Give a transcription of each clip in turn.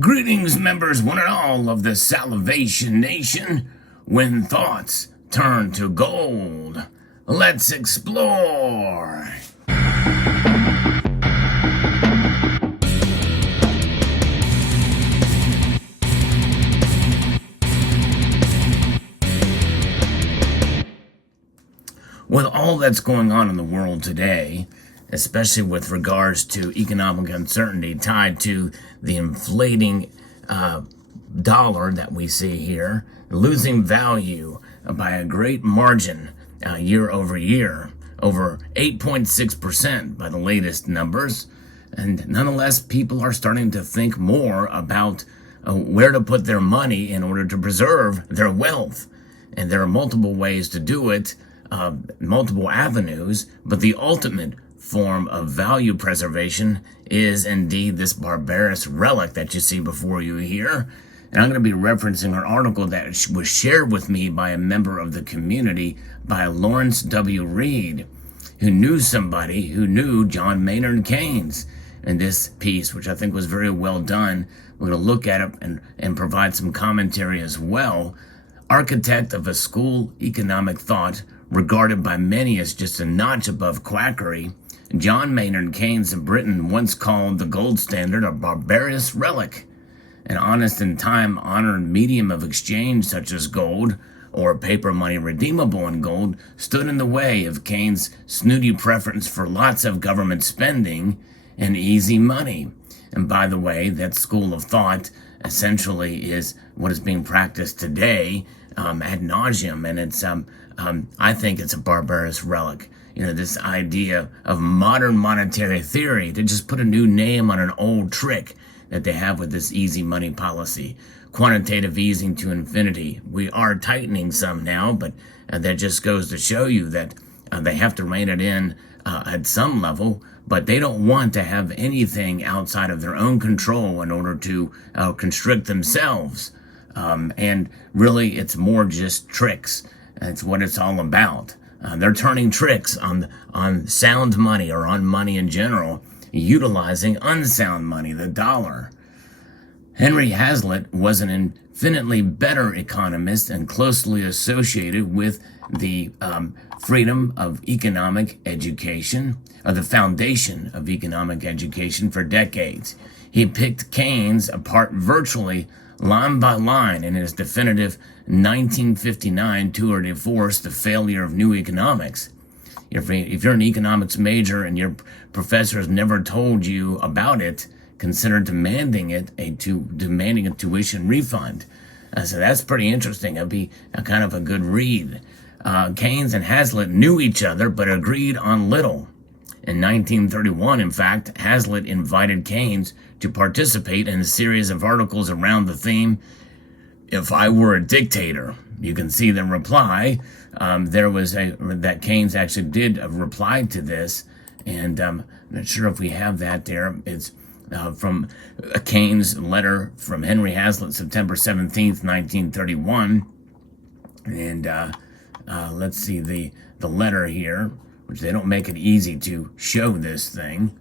Greetings, members, one and all of the Salivation Nation. When thoughts turn to gold, let's explore. With all that's going on in the world today, especially with regards to economic uncertainty tied to the inflating dollar that we see here, losing value by a great margin year over year, over 8.6% by the latest numbers. And nonetheless, people are starting to think more about where to put their money in order to preserve their wealth. And there are multiple ways to do it, multiple avenues, but the ultimate form of value preservation is indeed this barbarous relic that you see before you here. And I'm going to be referencing an article that was shared with me by a member of the community by Lawrence W. Reed, who knew somebody who knew John Maynard Keynes. And this piece, which I think was very well done, we're going to look at it and provide some commentary as well. Architect of a school economic thought regarded by many as just a notch above quackery, John Maynard Keynes of Britain once called the gold standard a barbarous relic. An honest and time-honored medium of exchange such as gold, or paper money redeemable in gold, stood in the way of Keynes' snooty preference for lots of government spending and easy money. And by the way, that school of thought essentially is what is being practiced today ad nauseum, and it's I think it's a barbarous relic. You know, this idea of modern monetary theory to just put a new name on an old trick that they have with this easy money policy. Quantitative easing to infinity. We are tightening some now, but that just goes to show you that they have to rein it in at some level, but they don't want to have anything outside of their own control in order to constrict themselves. And really, it's more just tricks. That's what it's all about. They're turning tricks on sound money or on money in general, utilizing unsound money, the dollar. Henry Hazlitt was an infinitely better economist and closely associated with the freedom of economic education, or the foundation of economic education for decades. He picked Keynes apart virtually line by line in his definitive 1959 tour de force, The Failure of New Economics. If you're an economics major and your professor has never told you about it, consider demanding a tuition refund. So that's pretty interesting. It'd be a kind of a good read. Keynes and Hazlitt knew each other but agreed on little. In 1931, in fact, Hazlitt invited Keynes to participate in a series of articles around the theme, "If I Were a Dictator." You can see the reply. That Keynes actually did reply to this, and I'm not sure if we have that there. It's from a Keynes letter from Henry Hazlitt, September 17th, 1931. And let's see the letter here, which they don't make it easy to show this thing.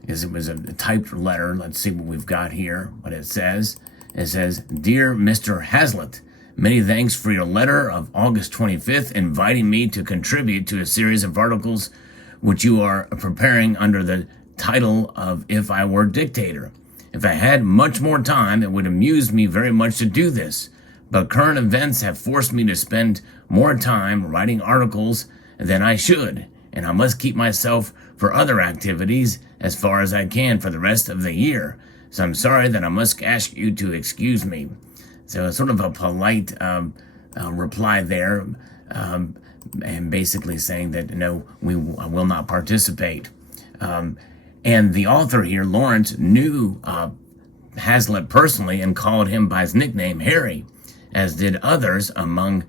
Because it was a typed letter. Let's see what we've got here, what it says. It says, "Dear Mr. Hazlitt, many thanks for your letter of August 25th inviting me to contribute to a series of articles which you are preparing under the title of If I Were Dictator. If I had much more time, it would amuse me very much to do this, but current events have forced me to spend more time writing articles than I should, and I must keep myself for other activities as far as I can for the rest of the year. So I'm sorry that I must ask you to excuse me." So it's sort of a polite reply there, and basically saying that, no, I will not participate. And the author here, Lawrence, knew Hazlitt personally and called him by his nickname, Harry, as did others among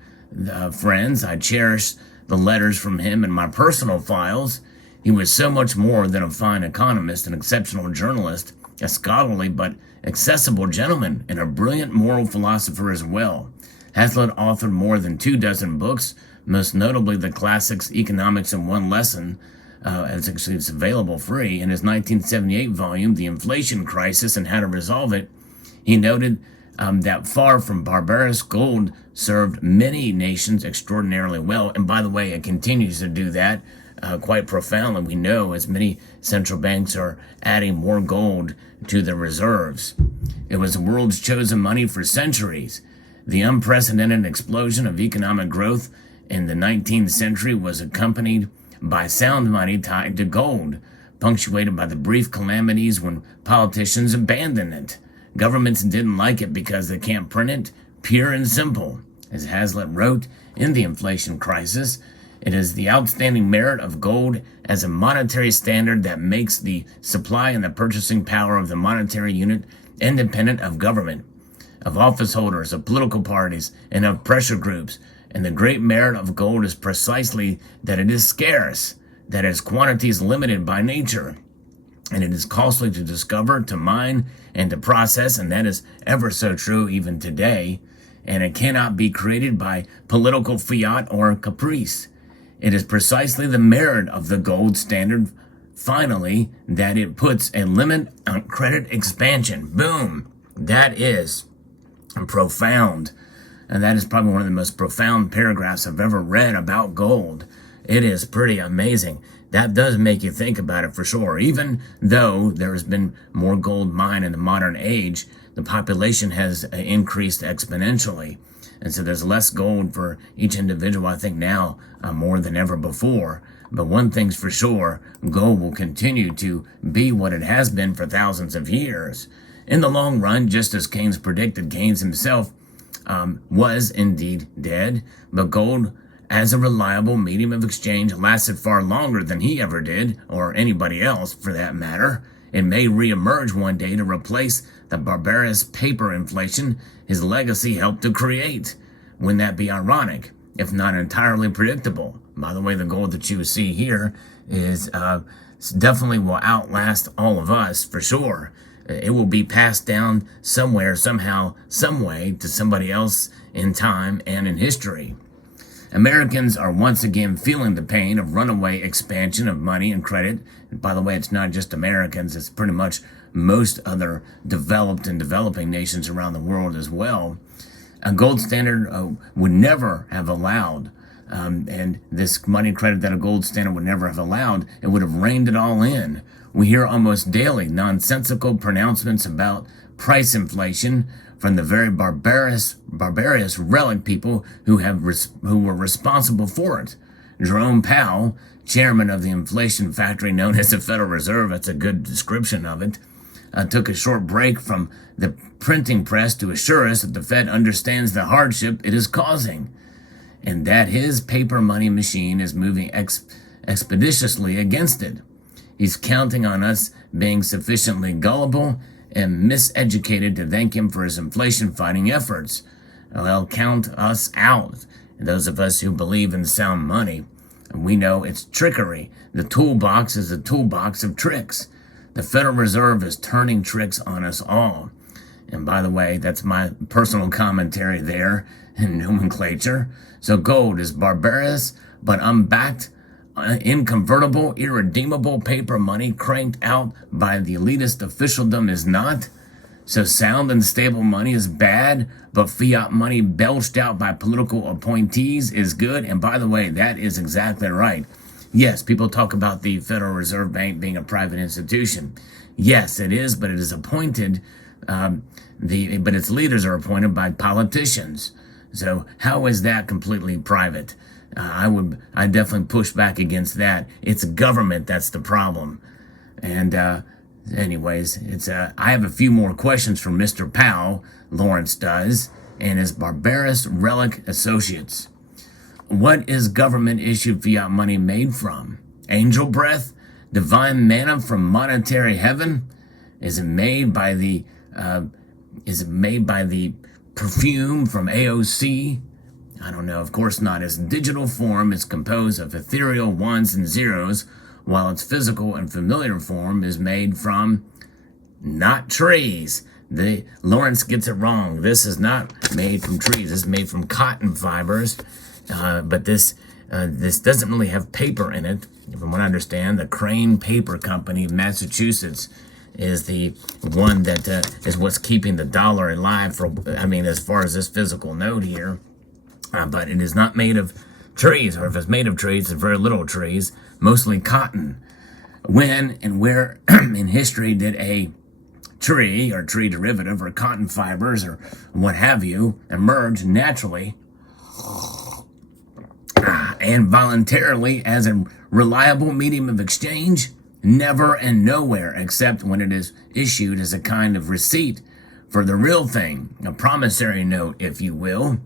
friends. I cherish the letters from him in my personal files. He was so much more than a fine economist, an exceptional journalist, a scholarly but accessible gentleman, and a brilliant moral philosopher as well. Hazlitt authored more than 24 books, most notably the classics Economics in One Lesson, it's available free. In his 1978 volume, The Inflation Crisis and How to Resolve It, he noted that far from barbarous, gold served many nations extraordinarily well. And by the way, it continues to do that quite profoundly. We know as many central banks are adding more gold to their reserves. It was the world's chosen money for centuries. The unprecedented explosion of economic growth in the 19th century was accompanied by sound money tied to gold, punctuated by the brief calamities when politicians abandoned it. Governments didn't like it because they can't print it, pure and simple. As Hazlitt wrote in The Inflation Crisis, it is the outstanding merit of gold as a monetary standard that makes the supply and the purchasing power of the monetary unit independent of government, of office holders, of political parties, and of pressure groups. And the great merit of gold is precisely that it is scarce, that its quantity is limited by nature, and it is costly to discover, to mine, and to process, and that is ever so true even today, and it cannot be created by political fiat or caprice. It is precisely the merit of the gold standard, finally, that it puts a limit on credit expansion. Boom! That is profound. And that is probably one of the most profound paragraphs I've ever read about gold. It is pretty amazing. That does make you think about it for sure. Even though there has been more gold mined in the modern age, the population has increased exponentially. And so there's less gold for each individual, I think now, more than ever before. But one thing's for sure, gold will continue to be what it has been for thousands of years. In the long run, just as Keynes predicted, Keynes himself was indeed dead, but gold as a reliable medium of exchange lasted far longer than he ever did, or anybody else for that matter. It may reemerge one day to replace the barbarous paper inflation his legacy helped to create. Wouldn't that be ironic, if not entirely predictable? By the way, the gold that you see here is definitely will outlast all of us for sure. It will be passed down somewhere, somehow, some way to somebody else in time and in history. Americans are once again feeling the pain of runaway expansion of money and credit. And by the way, it's not just Americans, it's pretty much most other developed and developing nations around the world as well. A gold standard would never have allowed, and this money credit that a gold standard would never have allowed, it would have reined it all in. We hear almost daily nonsensical pronouncements about price inflation from the very barbarous relic people who were responsible for it. Jerome Powell, chairman of the inflation factory known as the Federal Reserve, that's a good description of it, took a short break from the printing press to assure us that the Fed understands the hardship it is causing, and that his paper money machine is moving expeditiously against it. He's counting on us being sufficiently gullible and miseducated to thank him for his inflation-fighting efforts. Well, count us out. Those of us who believe in sound money, we know it's trickery. The toolbox is a toolbox of tricks. The Federal Reserve is turning tricks on us all. And by the way, that's my personal commentary there in nomenclature. So gold is barbarous, but unbacked, inconvertible, irredeemable paper money cranked out by the elitist officialdom is not. So sound and stable money is bad, but fiat money belched out by political appointees is good. And by the way, that is exactly right. Yes, people talk about the Federal Reserve Bank being a private institution. Yes, it is, but it is appointed, but its leaders are appointed by politicians. So how is that completely private? I definitely push back against that. It's government that's the problem. And anyways, I have a few more questions for Mr. Powell, Lawrence does, and his barbarous relic associates. What is government-issued fiat money made from? Angel breath? Divine manna from monetary heaven? Is it made by the perfume from AOC? I don't know, of course not. Its digital form is composed of ethereal ones and zeros, while its physical and familiar form is made from not trees. Lawrence gets it wrong. This is not made from trees. This is made from cotton fibers. But this This doesn't really have paper in it. From what I understand, the Crane Paper Company of Massachusetts is the one that is what's keeping the dollar alive for, as far as this physical note here. But it is not made of trees, or if it's made of trees, it's very little trees, mostly cotton. When and where in history did a tree or tree derivative or cotton fibers or what have you emerge naturally and voluntarily as a reliable medium of exchange? Never and nowhere, except when it is issued as a kind of receipt for the real thing, a promissory note, if you will.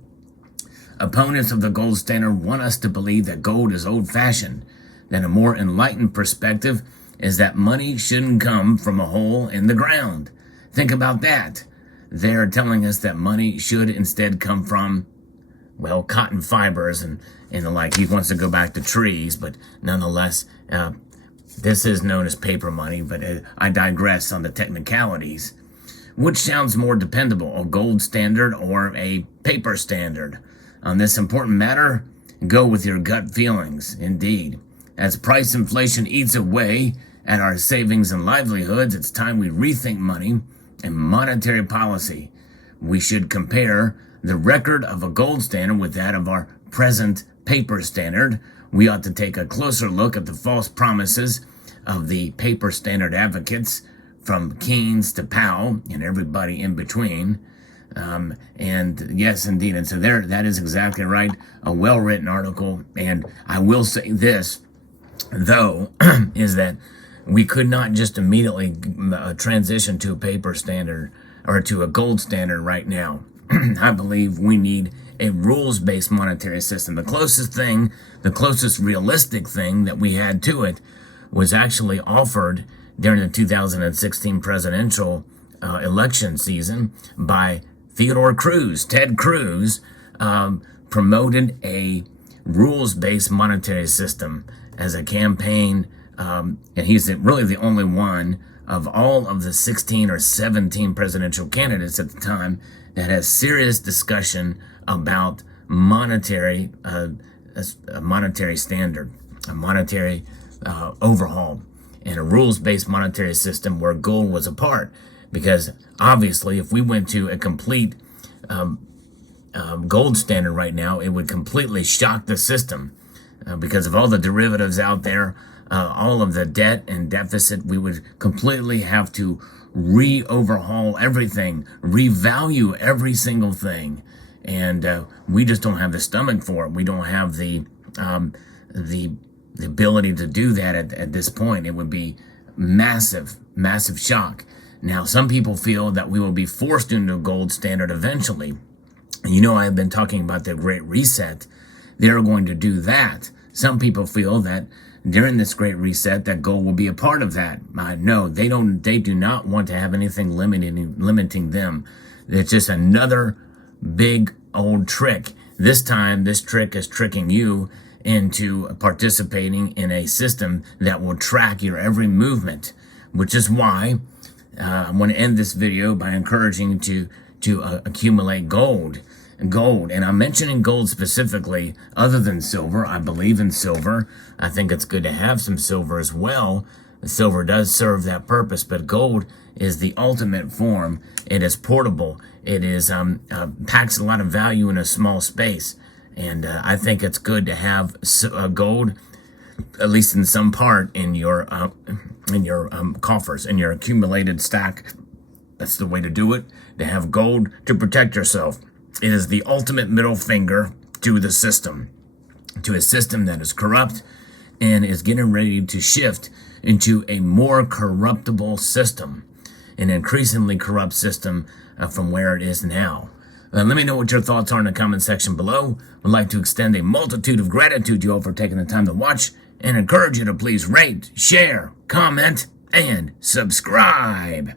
Opponents of the gold standard want us to believe that gold is old-fashioned, that a more enlightened perspective is that money shouldn't come from a hole in the ground. Think about that. They're telling us that money should instead come from, well, cotton fibers and the like. He wants to go back to trees, but nonetheless, this is known as paper money, but I digress on the technicalities. Which sounds more dependable, a gold standard or a paper standard? On this important matter, go with your gut feelings, indeed. As price inflation eats away at our savings and livelihoods, it's time we rethink money and monetary policy. We should compare the record of a gold standard with that of our present paper standard. We ought to take a closer look at the false promises of the paper standard advocates, from Keynes to Powell and everybody in between. And yes, indeed. And so that is exactly right. A well-written article. And I will say this, though, is that we could not just immediately transition to a paper standard or to a gold standard right now. I believe we need a rules-based monetary system. The closest realistic thing that we had to it was actually offered during the 2016 presidential election season by Theodore Cruz. Ted Cruz promoted a rules-based monetary system as a campaign, and he's really the only one of all of the 16 or 17 presidential candidates at the time that has serious discussion about a monetary standard, a monetary overhaul, and a rules-based monetary system where gold was a part. Because obviously, if we went to a complete gold standard right now, it would completely shock the system. Because of all the derivatives out there, all of the debt and deficit, we would completely have to re-overhaul everything, revalue every single thing. And we just don't have the stomach for it. We don't have the ability to do that at this point. It would be massive shock. Now, some people feel that we will be forced into a gold standard eventually. And I've been talking about the Great Reset. They're going to do that. Some people feel that during this Great Reset, that gold will be a part of that. No, they don't. They do not want to have anything limiting them. It's just another big old trick. This time, this trick is tricking you into participating in a system that will track your every movement, which is why I want to end this video by encouraging you to accumulate gold. And I'm mentioning gold specifically other than silver. I believe in silver. I think it's good to have some silver as well. Silver does serve that purpose, but gold is the ultimate form. It is portable. It is packs a lot of value in a small space. And I think it's good to have gold, at least in some part, in your coffers, in your accumulated stack. That's the way to do it, to have gold to protect yourself. It is the ultimate middle finger to the system, to a system that is corrupt and is getting ready to shift into a more corruptible system, an increasingly corrupt system from where it is now. Let me know what your thoughts are in the comment section below. I'd like to extend a multitude of gratitude to you all for taking the time to watch, and encourage you to please rate, share, comment, and subscribe.